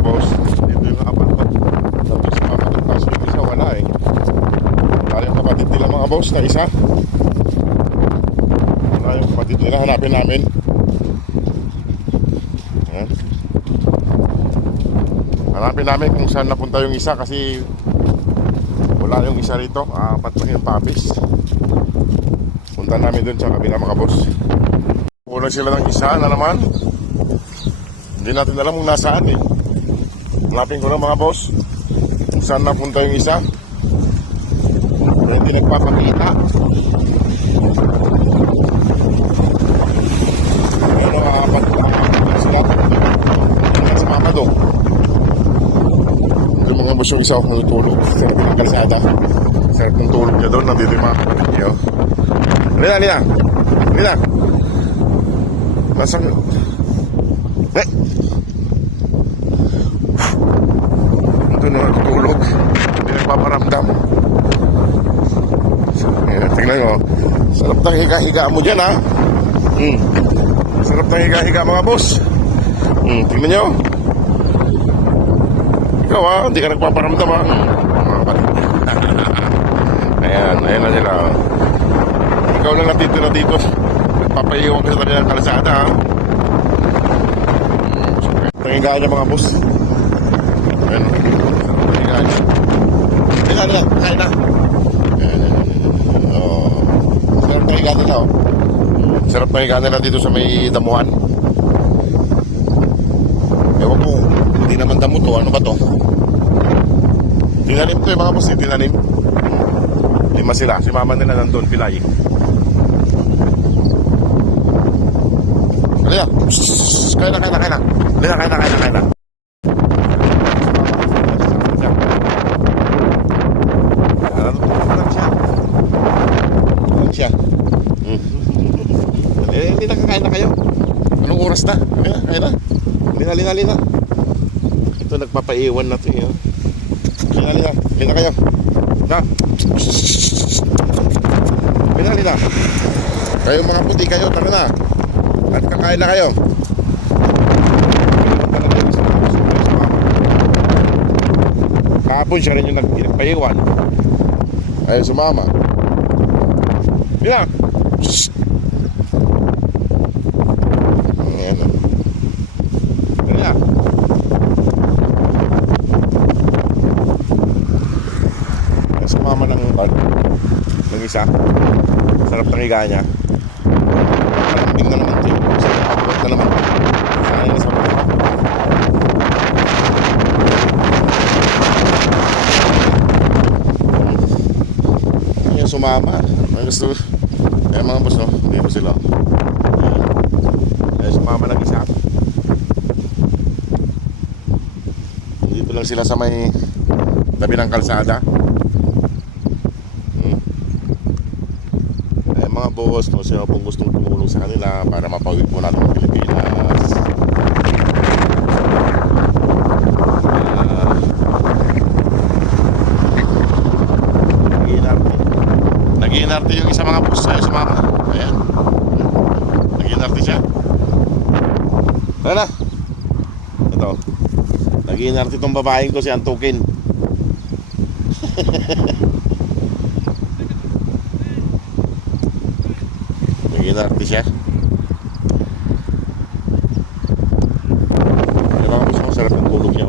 mga boss. Dito yung apat ko. Tapos mamalit kaso yung isa wala eh. Wala yung kapatid nila mga boss na isa. Wala yung kapatid nila, hanapin namin. Ayan. Hanapin namin kung saan napunta yung isa kasi wala yung isa rito. Apat lang yung papis. Punta namin dun sa kabila mga boss. Kulang sila ng isa na naman. Hindi natin alam kung nasaan eh. Hanapin ko lang mga boss kung saan napunta yung isa. Hindi nagpapakita. Ano apat sila. Hindi na si mama do. Yung mga boss yung isa ako natutulog sa kabilang kalsada. Sarap ng tulog niya doon. Nandito yung mga kapatid niya. Halina. Nasaan? Ito na natutulog. Hindi nagpaparamdam. Tingnan nyo. Sarap ng higa-higa mo dyan ha. Sarap ng higa-higa mga boss. Tingnan nyo. Ikaw ha, hindi ka nagpaparamdam ha. Mga kapatid. Ayan na sila. Ikaw lang natitira dito. Nagpapaiwan ka sa tabi ng kalsada ha. Tangigaan niya mga boss. Ayan. Tangigaan niya. Halina. Kain na. Sarap tangigaan nila oh. Sarap tangigaan nila dito sa may damuhan. Ewan ko. Hindi naman damo to. Ano ba to? Tinanim to yung mga boss. Tinanim. 5 sila. Si mama nila nandun. Pilay. Halina. Kain na. Kain na. Siya. Hindi nakakain na kayo. Anong oras na? Kain na. Lina. Ito nagpapaiwan na ito eh. Lina kayo. Na. Lina. Kayo mga puti kayo. Tara na. At kakain na kayo. Kahapon siya rin yung nagpaiwan. Ayaw sumama. Lina. Ayan. Lina. Sumama ng isa. Sarap ng higa niya. Malambing na naman ito. Sarap na naman. Sana yung sarap. Yung sumama. Ang gusto. Ayan mga boss no. Hindi po sila. Ayan sumama ng isa. Dito lang sila sa may tabi ng kalsada. Mga boss, kung sino pong gustong tumulong sa kanila para mapawid po natin ang Pilipinas. Nag-iinarte yung isa mga boss sa'yo sumama. Ayan. Nag-iinarte siya. Tara na. Ito. Nag-iinarte itong babaeng ko si Antukin. Nag-iinarte siya. Yung mga gusto ko sarap ng tulog niya.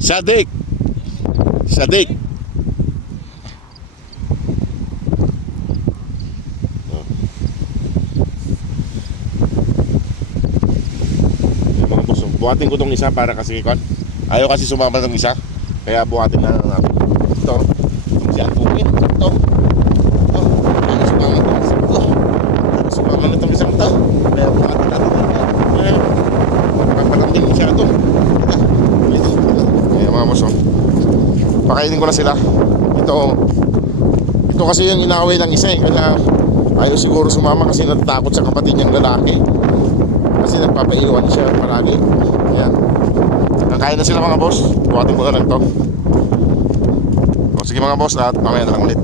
Sadik. Buhatin ko tong isa para kasi kon. Ayaw kasi sumama ng isa. Kaya buhatin na natin. Ito. Siya kumin. Ito. Ayaw sumama ng isa. Ayaw sumama na itong isang ito. Kaya buhatin natin. Papalambing siya ito. Kaya mga boss. Pakainin ko na sila. Ito kasi yung inaaway ng isa eh. Kaya ayaw siguro sumama kasi natatakot sa kapatid niyang lalaki. Kasi nagpapaiwan siya palagi. Ayan. Kakain na sila mga boss. Buhatin ko na lang to. O sige mga boss, lahat mamaya na lang ulit.